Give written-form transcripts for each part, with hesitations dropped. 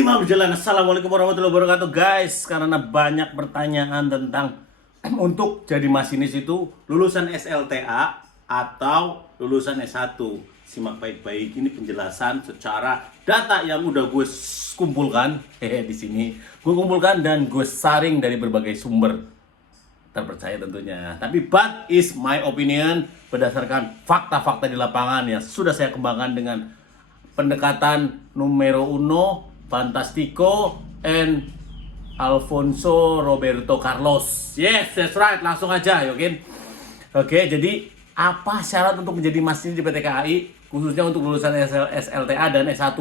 Lima berjalan. Assalamualaikum warahmatullahi wabarakatuh guys. Karena banyak pertanyaan tentang untuk jadi masinis itu lulusan SLTA atau lulusan S1. Simak baik-baik ini penjelasan secara data yang udah gue kumpulkan di sini. Gue kumpulkan dan gue saring dari berbagai sumber terpercaya tentunya. Tapi but is my opinion berdasarkan fakta-fakta di lapangan yang sudah saya kembangkan dengan pendekatan numero uno, Fantastico, and Alfonso Roberto Carlos. Yes, that's right. Langsung aja, Yokin. Oke, jadi apa syarat untuk menjadi masinis di PT KAI, khususnya untuk lulusan SLTA dan S1?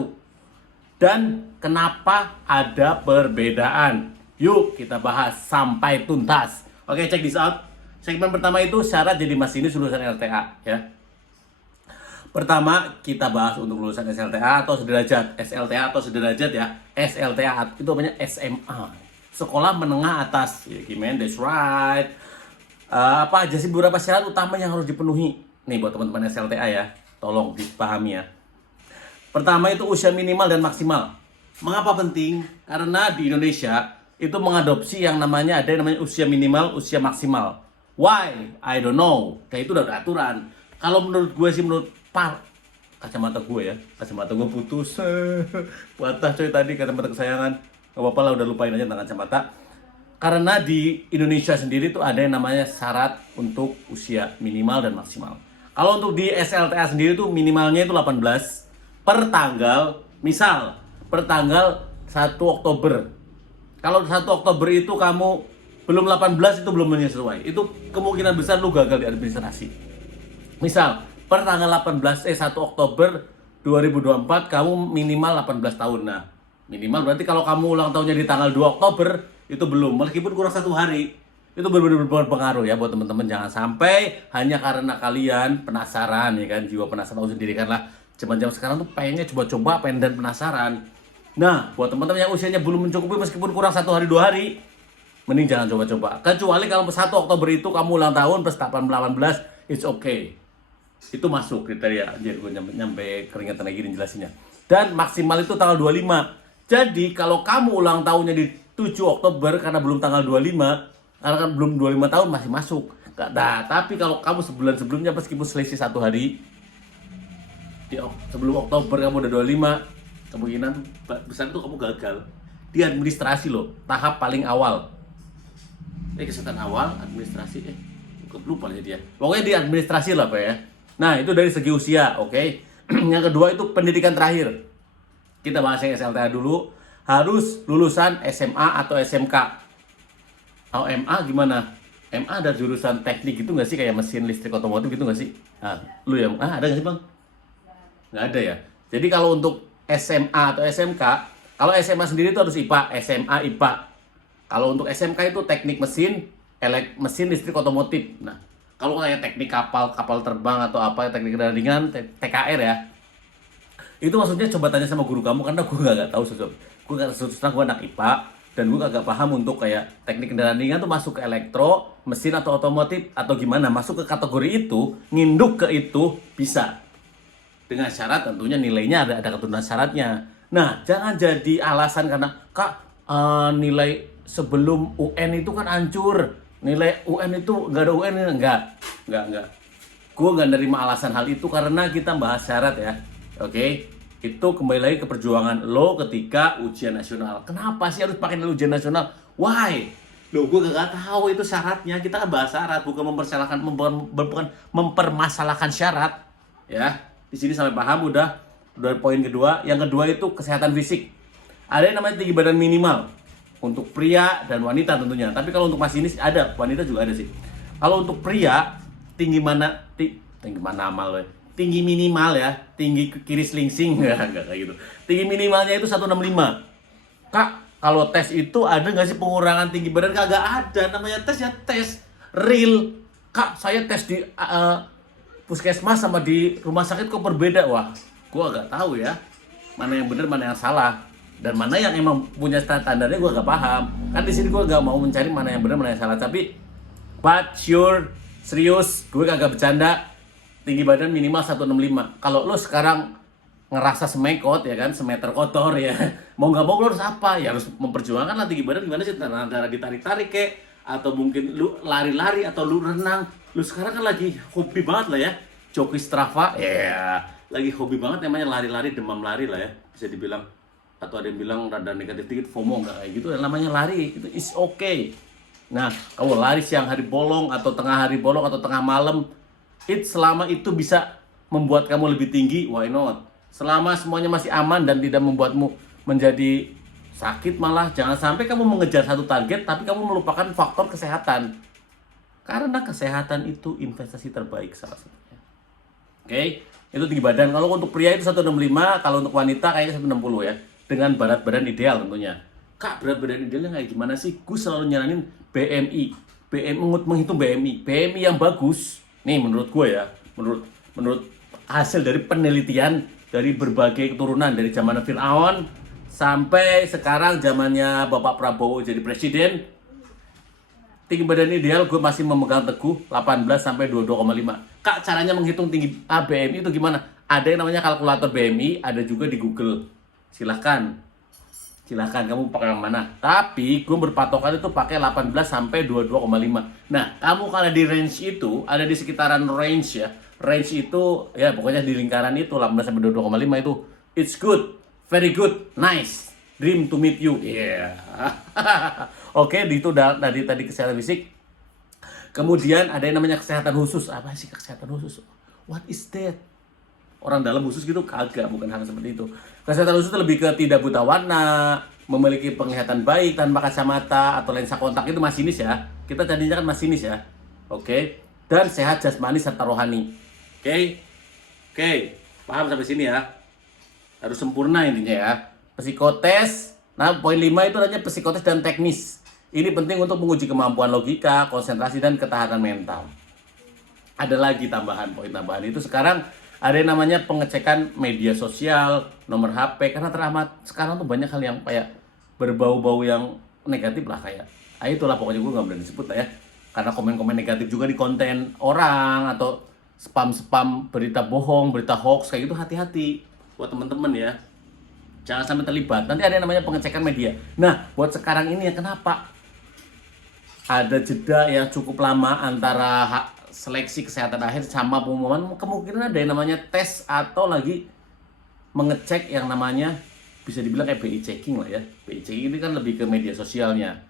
Dan kenapa ada perbedaan? Yuk kita bahas sampai tuntas. Oke, check this out. Segmen pertama itu syarat jadi masinis lulusan LTA, ya. Pertama, kita bahas untuk lulusan SLTA atau sederajat. SLTA atau sederajat ya. SLTA itu namanya SMA. Sekolah menengah atas. Ya, gimana? That's right. Apa aja sih beberapa syarat utama yang harus dipenuhi? Nih buat teman-teman SLTA ya. Tolong dipahami ya. Pertama itu usia minimal dan maksimal. Mengapa penting? Karena di Indonesia itu mengadopsi yang namanya usia minimal, usia maksimal. Why? I don't know. Kayak itu udah ada aturan. Kalau menurut gue sih, menurut kacamata gue ya, kacamata gue putus. Patah coy tadi kacamata kesayangan. Gak apa-apa lah, udah lupain aja tentang kacamata. Karena di Indonesia sendiri tuh ada yang namanya syarat untuk usia minimal dan maksimal. Kalau untuk di SLTA sendiri tuh minimalnya itu 18 per tanggal, misal per tanggal 1 Oktober. Kalau 1 Oktober itu kamu belum 18 itu belum menyesuai. Itu kemungkinan besar lu gagal di administrasi. Misal per tanggal 1 Oktober 2024 kamu minimal 18 tahun. Nah, minimal berarti kalau kamu ulang tahunnya di tanggal 2 Oktober itu belum, meskipun kurang 1 hari. Itu benar-benar berpengaruh ya buat teman-teman. Jangan sampai hanya karena kalian penasaran ya kan, jiwa penasaran tahu sendiri kan lah. Zaman-zaman sekarang tuh pengennya coba-coba, pengen dan penasaran. Nah, buat teman-teman yang usianya belum mencukupi meskipun kurang 1 hari 2 hari, mending jangan coba-coba. Kecuali kalau 1 Oktober itu kamu ulang tahun plus 18, it's okay. Itu masuk kriteria. Anjir, gue nyampe keringetan lagi gini jelasinnya. Dan maksimal itu tanggal 25. Jadi kalau kamu ulang tahunnya di 7 Oktober karena belum tanggal 25, karena kan belum 25 tahun masih masuk. Nah, tapi kalau kamu sebulan sebelumnya meskipun selisih 1 hari, sebelum Oktober kamu udah 25, kemungkinan besar itu kamu gagal. Di administrasi loh, tahap paling awal. Kesehatan awal, administrasi, lupa aja dia. Pokoknya di administrasi lah Pak ya. Nah, itu dari segi usia, oke. Yang kedua itu pendidikan terakhir. Kita bahas yang SLTA dulu. Harus lulusan SMA atau SMK. Oh, MA gimana? MA ada jurusan teknik gitu nggak sih? Kayak mesin listrik otomotif gitu nggak sih? Nah, lu yang ada nggak sih Bang? Nggak ada ya. Jadi kalau untuk SMA atau SMK, kalau SMA sendiri itu harus IPA, SMA IPA. Kalau untuk SMK itu teknik mesin, mesin listrik otomotif. Nah, kalau kayak teknik kapal terbang atau apa, teknik kendaraan ringan, TKR ya. Itu maksudnya coba tanya sama guru kamu, karena gue gak tahu sesuatu. Gue anak IPA, dan gue agak paham untuk kayak teknik kendaraan ringan tuh masuk ke elektro, mesin atau otomotif, atau gimana, masuk ke kategori itu, nginduk ke itu, bisa. Dengan syarat tentunya nilainya ada keturunan syaratnya. Nah, jangan jadi alasan karena, Kak, nilai sebelum UN itu kan hancur. Nilai UN itu nggak ada UN, enggak. Gue nggak nerima alasan hal itu karena kita bahas syarat ya, oke? Itu kembali lagi ke perjuangan lo ketika ujian nasional. Kenapa sih harus pakai ujian nasional? Why? Lo gue gak tahu itu syaratnya. Kita kan bahas syarat, bukan mempermasalahkan syarat, ya. Di sini sampai paham udah poin kedua. Yang kedua itu kesehatan fisik. Ada yang namanya tinggi badan minimal. Untuk pria dan wanita tentunya. Tapi kalau untuk masinis ada, wanita juga ada sih. Kalau untuk pria, tinggi minimal ya, tinggi kiri selingsing, enggak kayak gitu. Tinggi minimalnya itu 165. Kak, kalau tes itu ada nggak sih pengurangan tinggi badan? Kagak ada, namanya tes ya tes real. Kak, saya tes di puskesmas sama di rumah sakit kok berbeda? Wah, gua agak tahu ya, mana yang benar, mana yang salah. Dan mana yang emang punya standarnya gue gak paham. Kan di sini gue gak mau mencari mana yang benar mana yang salah. Tapi but sure, serius, gue kagak bercanda. Tinggi badan minimal 165. Kalau lo sekarang ngerasa semekot ya kan, semeter kotor ya. Mau nggak mau lu harus apa? Ya harus memperjuangkan lah tinggi badan gimana sih, antara ditarik-tarik kek, atau mungkin lu lari-lari atau lu renang. Lu sekarang kan lagi hobi banget lah ya, joki Strava, ya lagi hobi banget namanya lari-lari, demam lari lah ya, bisa dibilang. Atau ada yang bilang rada negatif dikit, FOMO, nggak kayak gitu, namanya lari, itu is okay. Nah, kalau lari siang hari bolong, atau tengah hari bolong, atau tengah malam, selama itu bisa membuat kamu lebih tinggi, why not? Selama semuanya masih aman dan tidak membuatmu menjadi sakit malah, jangan sampai kamu mengejar satu target, tapi kamu melupakan faktor kesehatan. Karena kesehatan itu investasi terbaik salah satunya. Oke, itu tinggi badan. Kalau untuk pria itu 165, kalau untuk wanita kayaknya 160 ya. Dengan berat badan ideal tentunya. Kak, berat badan idealnya kayak gimana sih? Gue selalu nyaranin BMI. Menghitung BMI. BMI yang bagus. Nih menurut gue ya, menurut hasil dari penelitian dari berbagai keturunan dari zaman Fir'aun sampai sekarang zamannya Bapak Prabowo jadi presiden. Tinggi badan ideal gue masih memegang teguh 18 sampai 22,5. Kak, caranya menghitung tinggi BMI itu gimana? Ada yang namanya kalkulator BMI, ada juga di Google. Silahkan kamu pakai yang mana. Tapi gue berpatokan itu pakai 18 sampai 22,5. Nah, kamu kalau di range itu, ada di sekitaran range ya. Range itu ya pokoknya di lingkaran itu 18 sampai 22,5 itu it's good, very good, nice. Dream to meet you. Yeah. Oke, itu dari tadi kesehatan fisik. Kemudian ada yang namanya kesehatan khusus. Apa sih kesehatan khusus? What is that? Orang dalam khusus gitu kagak, bukan hal seperti itu. Kesehatan khusus itu lebih ke tidak buta warna, memiliki penglihatan baik tanpa kacamata atau lensa kontak, itu masinis ya. Kita tadinya kan masinis ya. Oke. Dan sehat jasmani serta rohani. Oke. Paham sampai sini ya? Harus sempurna intinya ya. Psikotes, nah poin 5 itu hanya psikotes dan teknis. Ini penting untuk menguji kemampuan logika, konsentrasi, dan ketahanan mental. Ada lagi poin tambahan itu sekarang ada yang namanya pengecekan media sosial, nomor HP, karena teramat sekarang tuh banyak hal yang kayak berbau-bau yang negatif lah kayak. Itulah pokoknya gue nggak berani sebut lah ya. Karena komen-komen negatif juga di konten orang atau spam-spam berita bohong, berita hoax kayak gitu, hati-hati buat temen-temen ya. Jangan sampai terlibat. Nanti ada yang namanya pengecekan media. Nah, buat sekarang ini ya kenapa? Ada jeda yang cukup lama antara seleksi kesehatan akhir sama pengumuman. Kemungkinan ada yang namanya tes atau lagi mengecek yang namanya bisa dibilang kayak BI checking lah ya. BI checking ini kan lebih ke media sosialnya.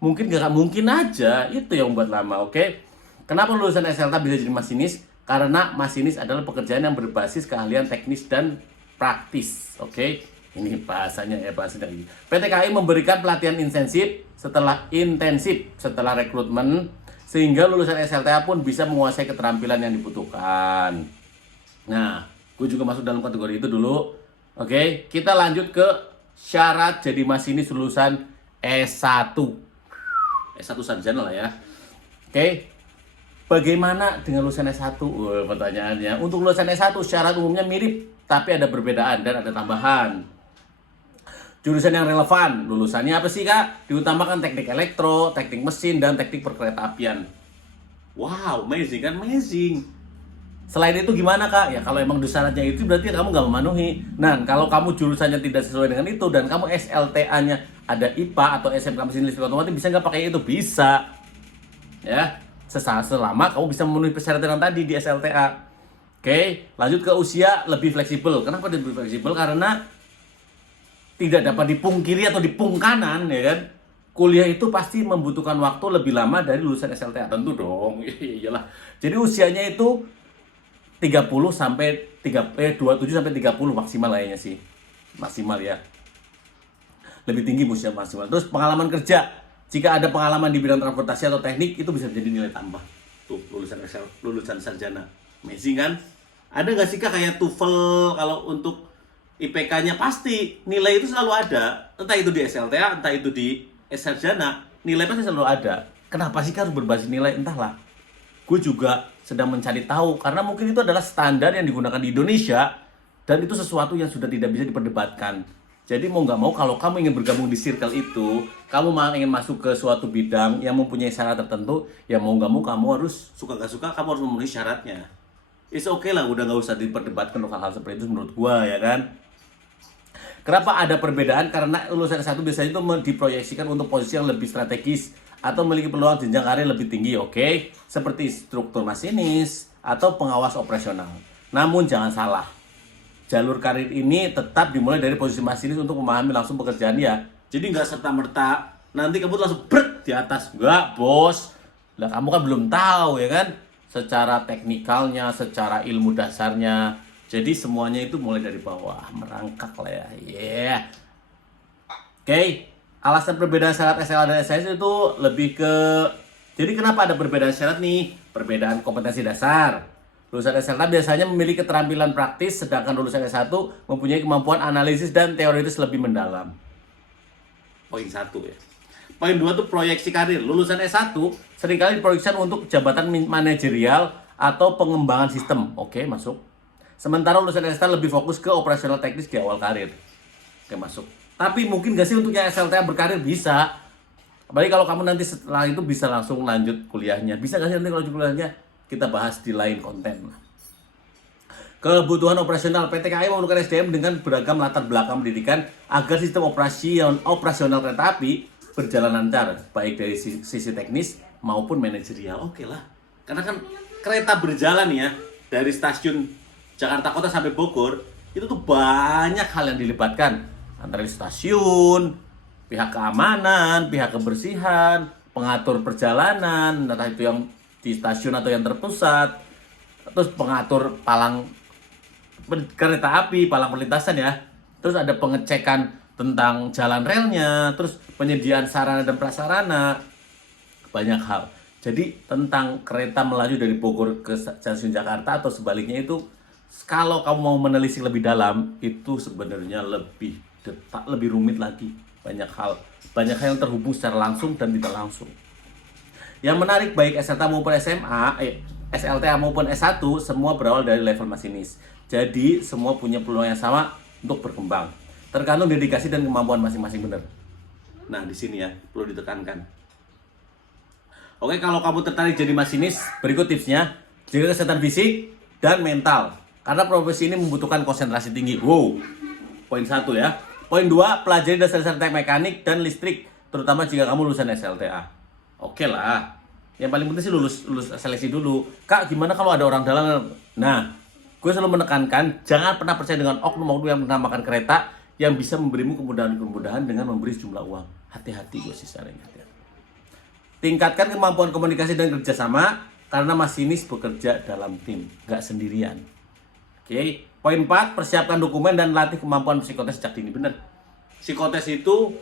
Mungkin gak mungkin aja itu yang membuat lama, oke? Kenapa lulusan SLTA bisa jadi masinis? Karena masinis adalah pekerjaan yang berbasis keahlian teknis dan praktis, oke? Ini bahasanya lagi. PT KAI memberikan pelatihan intensif setelah rekrutmen sehingga lulusan SLTA pun bisa menguasai keterampilan yang dibutuhkan. Nah, gue juga masuk dalam kategori itu dulu. Oke, kita lanjut ke syarat jadi masinis lulusan S1. S1 sarjana lah ya. Oke. Bagaimana dengan lulusan S1? Pertanyaannya. Untuk lulusan S1 syarat umumnya mirip, tapi ada perbedaan dan ada tambahan. Jurusan yang relevan, lulusannya apa sih kak? Diutamakan teknik elektro, teknik mesin, dan teknik perkeretaapian. Wow, amazing kan? Amazing. Selain itu gimana kak? Ya kalau emang syaratnya itu berarti kamu nggak memenuhi. Nah, kalau kamu jurusannya tidak sesuai dengan itu dan kamu SLTA-nya ada IPA atau SMK mesin listrik otomotif, bisa nggak pakai itu? Bisa. Ya, selama kamu bisa memenuhi persyaratan tadi di SLTA. Oke, lanjut ke usia lebih fleksibel. Kenapa dia lebih fleksibel? Karena tidak dapat dipungkiri atau dipungkanan ya kan, kuliah itu pasti membutuhkan waktu lebih lama dari lulusan SLTA, tentu dong. Iyalah. Jadi usianya itu 27 sampai 30 maksimal kayaknya sih. Maksimal ya. Lebih tinggi usia maksimal. Terus pengalaman kerja. Jika ada pengalaman di bidang transportasi atau teknik itu bisa jadi nilai tambah. Tuh lulusan sarjana. Amazing kan? Ada nggak sih kak kayak TOEFL kalau untuk IPK-nya pasti nilai itu selalu ada, entah itu di SLTA, entah itu di sarjana, nilai pasti selalu ada. Kenapa sih harus berbasis nilai? Entahlah. Gue juga sedang mencari tahu karena mungkin itu adalah standar yang digunakan di Indonesia dan itu sesuatu yang sudah tidak bisa diperdebatkan. Jadi mau nggak mau kalau kamu ingin bergabung di circle itu, kamu ingin masuk ke suatu bidang yang mempunyai syarat tertentu, ya mau nggak mau kamu harus suka nggak suka kamu harus memenuhi syaratnya. It's okay lah, udah nggak usah diperdebatkan hal-hal seperti itu menurut gua ya kan. Kenapa ada perbedaan? Karena lulusan S1 biasanya itu diproyeksikan untuk posisi yang lebih strategis atau memiliki peluang jenjang karir lebih tinggi, oke? Seperti struktur masinis atau pengawas operasional. Namun jangan salah, jalur karir ini tetap dimulai dari posisi masinis untuk memahami langsung pekerjaan ya. Jadi nggak serta-merta nanti kamu langsung brek di atas. Nggak, bos. Lah kamu kan belum tahu ya kan? Secara teknikalnya, secara ilmu dasarnya. Jadi semuanya itu mulai dari bawah, merangkak lah ya. Yeah. Oke. Alasan perbedaan syarat SL dan SIS itu lebih ke, jadi kenapa ada perbedaan syarat nih? Perbedaan kompetensi dasar. Lulusan SLTA biasanya memiliki keterampilan praktis, sedangkan lulusan S1 mempunyai kemampuan analisis dan teoritis lebih mendalam. Poin 1 ya. Poin 2 itu proyeksi karir. Lulusan S1 seringkali diproyeksikan untuk jabatan manajerial atau pengembangan sistem. Oke, masuk. Sementara lulusan SLTA lebih fokus ke operasional teknis di awal karir. Oke, masuk. Tapi mungkin gak sih untuk yang SLTA berkarir? Bisa. Apalagi kalau kamu nanti setelah itu bisa langsung lanjut kuliahnya. Bisa gak sih nanti kalau lanjut kuliahnya? Kita bahas di lain konten. Kebutuhan operasional. PT KAI memerlukan SDM dengan beragam latar belakang pendidikan agar sistem operasional kereta api berjalan lancar, baik dari sisi teknis maupun manajerial. Oke lah, karena kan kereta berjalan ya dari stasiun Jakarta Kota sampai Bogor, itu tuh banyak hal yang dilibatkan antara stasiun, pihak keamanan, pihak kebersihan, pengatur perjalanan, entah itu yang di stasiun atau yang terpusat, terus pengatur palang kereta api, palang perlintasan ya, terus ada pengecekan tentang jalan relnya, terus penyediaan sarana dan prasarana, banyak hal. Jadi tentang kereta melaju dari Bogor ke stasiun Jakarta atau sebaliknya itu, kalau kamu mau menelisik lebih dalam, itu sebenarnya lebih detak, lebih rumit lagi. Banyak hal yang terhubung secara langsung dan tidak langsung. Yang menarik baik SLTA maupun SLTA maupun S1 semua berawal dari level masinis. Jadi semua punya peluang yang sama untuk berkembang. Tergantung dedikasi dan kemampuan masing-masing, benar. Nah, di sini ya perlu ditekankan. Oke, kalau kamu tertarik jadi masinis, berikut tipsnya. Jaga kesehatan fisik dan mental. Karena profesi ini membutuhkan konsentrasi tinggi. Wow. Poin 1 ya. Poin 2, pelajari dasar-dasar teknik mekanik dan listrik, terutama jika kamu lulusan SLTA. Oke lah. Yang paling penting sih lulus seleksi dulu. Kak, gimana kalau ada orang dalam? Nah, gue selalu menekankan, jangan pernah percaya dengan oknum-oknum yang menamakan kereta yang bisa memberimu kemudahan-kemudahan dengan memberi sejumlah uang. Hati-hati gue sih sarannya. Tingkatkan kemampuan komunikasi dan kerjasama, karena masinis bekerja dalam tim, gak sendirian. Oke. Poin 4, persiapkan dokumen dan latih kemampuan psikotes sejak dini. Bener. Psikotes itu,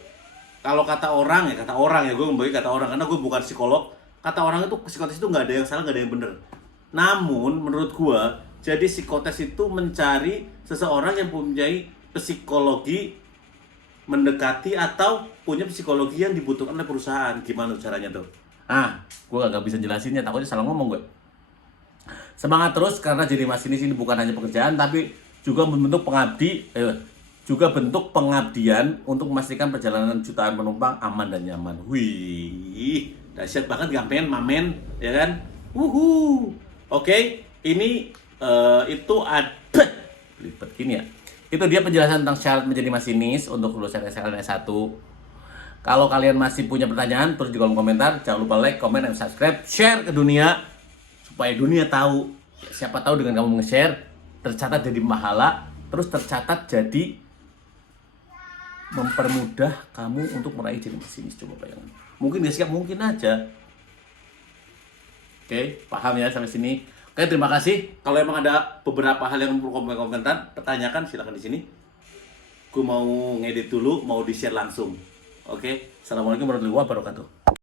kalau kata orang ya, gue membagi kata orang, karena gue bukan psikolog. Kata orang itu, psikotes itu gak ada yang salah, gak ada yang bener. Namun, menurut gue, jadi psikotes itu mencari seseorang yang mempunyai psikologi mendekati atau punya psikologi yang dibutuhkan oleh perusahaan. Gimana caranya tuh? Gue gak bisa jelasinnya, takutnya salah ngomong gue. Semangat terus, karena jadi masinis ini bukan hanya pekerjaan, tapi juga bentuk bentuk pengabdian untuk memastikan perjalanan jutaan penumpang aman dan nyaman. Wih, dahsyat banget, gampang mamen, ya kan? Oke, ini itu ada lipat gini ya. Itu dia penjelasan tentang syarat menjadi masinis untuk lulusan SL dan S1. Kalau kalian masih punya pertanyaan, tulis di kolom komentar. Jangan lupa like, comment, dan subscribe. Share ke dunia, supaya dunia tahu. Ya, siapa tahu dengan kamu nge-share, tercatat jadi pahala, terus tercatat jadi mempermudah kamu untuk meraih jadi masinis. Coba bayangkan. Mungkin gak siap, mungkin aja. Oke, paham ya sampai sini? Oke, terima kasih. Kalau emang ada beberapa hal yang perlu komentar, pertanyakan silakan di sini. Gue mau ngedit dulu, mau di-share langsung. Oke, assalamualaikum warahmatullahi wabarakatuh.